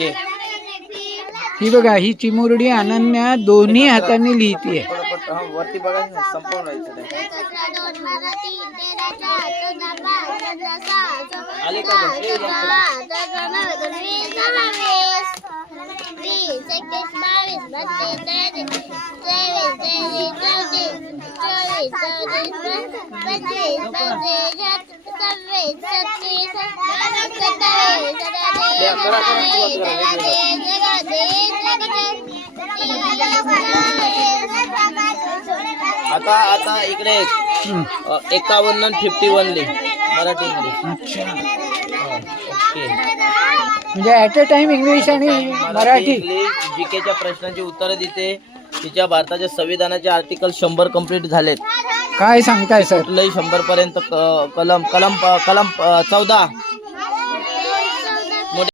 घे. ही बघा, ही चिमुरडी अनन्या दोन्ही हाताने लिहितीये. वरती बघा ना, संपूर्ण राहायचं ते. आले का बघ? आता आता इकडे 51 आणि 51 लिह मराठीमध्ये. अच्छा, ओके. म्हणजे ऍट अ टाइम इंग्लिश आणि मराठी. जीकेच्या प्रश्नांची उत्तरं देते. तिच्या भारताच्या संविधानाचे आर्टिकल 100 कंप्लीट झालेत. काय सांगताय सर? कुठलंही 100 पर्यंत कलम 14